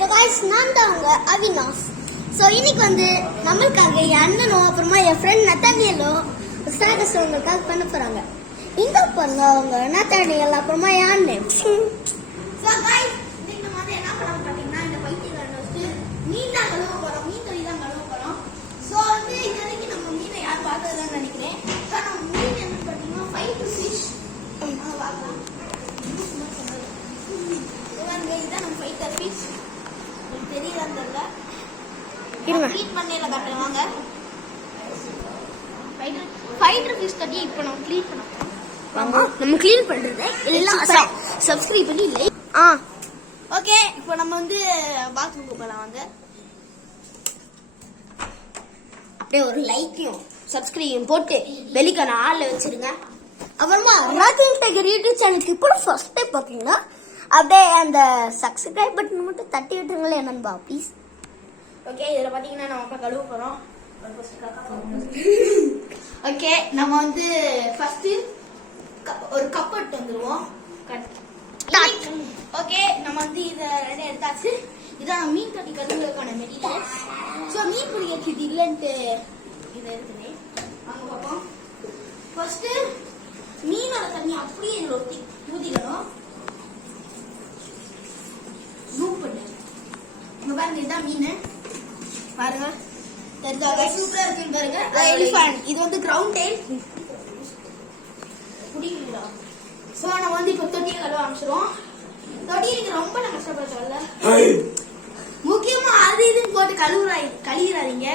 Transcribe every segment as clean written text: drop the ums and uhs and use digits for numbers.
So guys நான் தான் உங்க அவினாஷ். ஸோ இன்னைக்கு வந்து நம்மளுக்காக என் அண்ணனும் அப்புறமா என் ஃப்ரெண்ட் நத்தானியலும் ஸ்டேட்டஸ் உங்களுக்காக பண்ண போறாங்க. இந்த பண்ண அவங்க நத்தானியல் அப்புறமா என் அண்ணன். ஸோ गाइस இன்னைக்கு நம்ம வந்து என்ன பண்ண பார்த்தீங்கன்னா இந்த பைத்தியக்காரனை வச்சு மீன் தான் கழுவ போறோம், மீன் தொழில் தான் கழுவ போறோம். ஸோ வந்து இது வரைக்கும் நம்ம மீனை யார் பார்த்ததுன்னு நினைக்கிறேன். ஸோ நம்ம மீன் என்னன்னு பார்த்தீங்கன்னா ஃபைட் ஃபிஷ் பார்க்கலாம். இதுதான் நம்ம ஃபைட்டர் ஃபிஷ். தெரியல க்ளீன் பண்ணல காட்டுறேன் வாங்க. ஃபைட்டர் ஃபிஷ் கட்டியை இப்போ நம்ம க்ளீன் பண்ண போறோம். வாங்க நம்ம க்ளீன் பண்றது எல்லாம் சப்ஸ்கிரைப் பண்ணி லைக். ஓகே இப்போ நம்ம வந்து பாத்ரூம் போகலாம் வாங்க. அப்படியே ஒரு லைக்கையும் சப்ஸ்கிரைபையும் போட்டு பெல்லைக்கான ஆள்ல வச்சிருங்க. அப்புறமா ராஜன் டைகர் யூடியூப் சேனலுக்கு இப்போ ஃபர்ஸ்ட் டைம் பார்த்தீங்கன்னா அப்படியே அந்த சப்ஸ்கிரைப் பட்டன் மட்டும் தட்டி விட்டுருங்களேன் நண்பா ப்ளீஸ். ஓகே இதில் பார்த்தீங்கன்னா நம்ம இப்போ கழுவ போகிறோம். ஓகே நம்ம வந்து ஃபர்ஸ்ட் ஒரு கப் எடுத்து வந்துடுவோம். ஓகே நம்ம வந்து இதை ரெண்டு எடுத்தாச்சு. இதான் மீன் கட்டி கழுவுறதுக்கான மெட்டீரியல். ஸோ மீன் பிடிக்கிறது இது இல்லைன்ட்டு இதை இருக்குது அங்கே பார்ப்போம். ஃபர்ஸ்ட் மீனோட தண்ணி அப்படியே இதில் ஊற்றிக்கணும். பாருங்க இதுதான் மீன் பாருங்க சூப்பரா இருக்கு பாருங்க. எலிஃபண்ட் இது வந்து கிரவுண்ட் டெயில் புடிக்குதா. சோ நம்ம வந்து இப்ப தொட்டியை கழுவ ஆரம்பிச்சிருவோம். தொட்டிக்கு ரொம்ப நான் கஷ்டப்படுறோம்ல, முக்கியமா அது இதுன்னு போட்டு கழுவுறாதீங்க.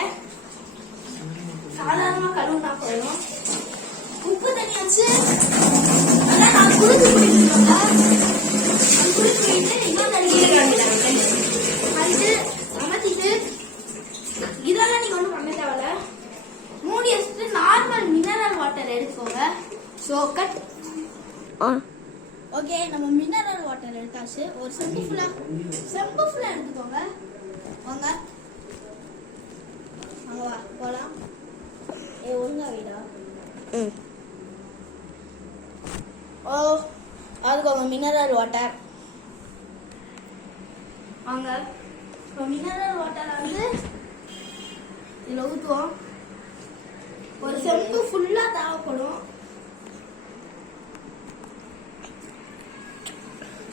சாதாரணமா கழுவுனா போயிடும். உப்பு தண்ணி வச்சு நான் குளிச்சு அமர்த்திட்டு இதெல்லாம் நீங்க ஒன்றும் பண்ண தேவையில்ல. மூடி வச்சுட்டு நார்மல் மினரல் வாட்டர் எடுத்துக்கோங்க. So cut. ஓகே நம்ம மினரல் வாட்டர் எடுத்தாச்சு. ஒரு செம்பு ஃபுல்லா எடுத்துக்கோங்க. வாங்க வா போலாம். ஒழுங்கா வீடா அதுக்கோங்க மினரல் வாட்டர். வாங்க மினரல் வாட்டர் வந்து இதில் ஊற்றுவோம். ஒரு செம்பு ஃபுல்லா தேவைப்படும்.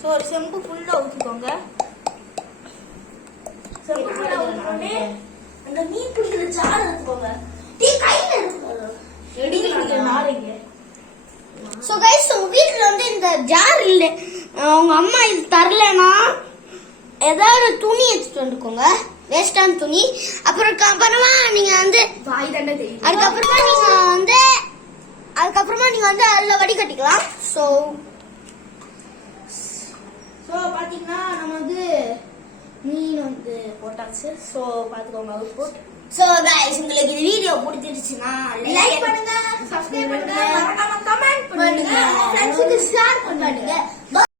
ஸோ ஒரு செம்பு ஃபுல்லா ஊற்றிக்கோங்க. செம்பு ஃபுல்லா ஊற்றினோடனே அந்த மீன் பிடிக்கிற ஜார் எடுத்துக்கோங்க. கையில் எடுத்துக்கோங்க நாளைங்க. ஸோ கைஸ் உங்க வீட்டில் வந்து இந்த ஜார் இல்லை, உங்க அம்மா இது தரலன்னா ஏதாவது துணி எடுத்துட்டு வந்துக்கோங்க, வேஸ்டான துணி. அப்புறமா நீங்க வந்து அதுக்கப்புறமா நீங்க வந்து அதுல வடிகட்டிக்கலாம். ஸோ பாத்தீங்கன்னா நம்ம வந்து மீன் வந்து போட்டாச்சு. ஸோ பாத்துக்கோங்க அவுட்புட். ஸோ गाइस உங்களுக்கு இந்த வீடியோ பிடிச்சிருச்சுன்னா லைக் பண்ணுங்க, சப்ஸ்கிரைப் பண்ணுங்க, மறக்காம கமெண்ட் பண்ணுங்க, ஃப்ரெண்ட்ஸ்க்கு ஷேர் பண்ணுங்க.